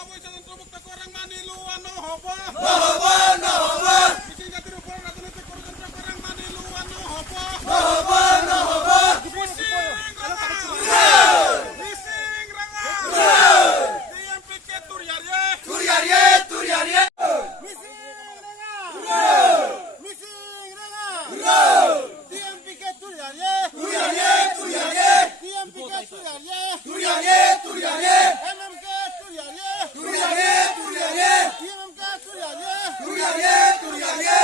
অবৈধ যন্ত্ৰমুক্ত কৰং মানিলোৱা নহ'ব নহ'ব নহ'ব মিচিং জাতিৰ ওপৰত ৰাজনৈতিক ষড়যন্ত্ৰ কৰং মানিলোৱা নহ'ব নহ'ব নহ'ব মিচিং ৰঙা ডিএমপি কে তুৰিয়াৰে তুৰিয়াৰে মিচিং ৰঙা ডিএমপি কে তুৰিয়াৰে ডিএমপি কে তুৰিয়াৰে MMK তুৰিয়াৰে DMK তুৰিয়াৰে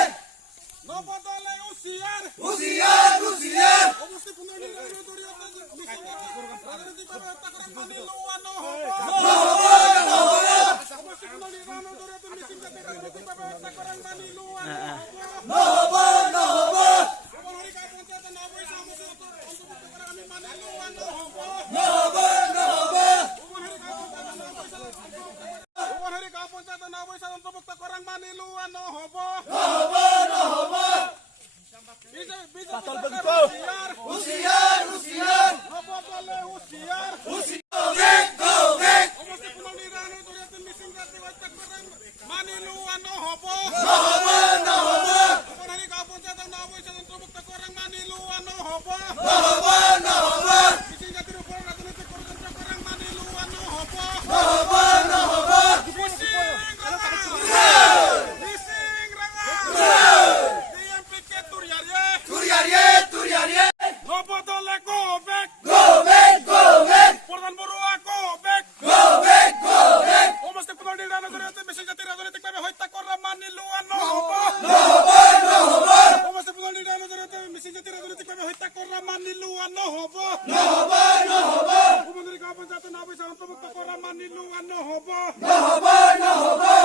নবদলে হুঁচিয়াৰ অৱস্থিত পুনৰ্নিৰ্মাণৰ জৰিয়তে ৰাজনৈতিকভাৱে হত্যা কৰং মানিলোৱা নহ'ব অৱস্থিত পুনৰ্নিৰ্মাণৰ জৰিয়তে মিচিং জাতিক ৰাজনৈতিকভাৱে হত্যা কৰং মানিলোৱা নহ'ব অৱনৰিকা পঞ্চায়ত নবৈধ অন্তৰ্ভুক্ত কৰা আমি মানিলোৱা নহ'ব অৱনৰিকা পঞ্চায়ত নবৈধ অন্তৰ্ভুক্ত কৰং মানিলোৱা নহ'ব হুঁচিয়াৰ নবদলে হুঁচিয়াৰ অৱস্থিত পুনৰ্নিৰ্মাণৰ জৰিয়তে মিচিং জাতিক হত্যা কৰং মানিলোৱা নহ'ব অৱনৰিকা পঞ্চায়ত নবৈধ অন্তৰ্ভুক্ত কৰং মানিলোৱা নহ'ব মিচিং জাতিৰ ওপৰত ৰাজনৈতিক ষড়যন্ত্ৰ কৰং মানিলোৱা নহ'ব মিচিং ৰঙা ডিএমপি কে তুৰিয়াৰে নবদলে go back প্ৰধান বৰুৱা go back অৱস্থিত পুনৰ্নিৰ্মাণৰ জৰিয়তে মিচিং জাতিৰ ৰাজনৈতিকভাৱে হত্যা কৰা মানিলোৱা নহ'ব অৱস্থিত পুনৰ্নিৰ্মাণৰ জৰিয়তে মিচিং জাতিৰ ৰাজনৈতিকভাৱে হত্যা কৰা মানিলোৱা নহ'ব অৱনৰিকা পঞ্চায়ত নবৈধ অন্তৰ্ভুক্ত কৰা মানিলোৱা নহ'ব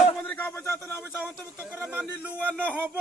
অৱনৰিকা পঞ্চায়ত নবৈধ অন্তৰ্ভুক্ত কৰা মানিলোৱা নহ'ব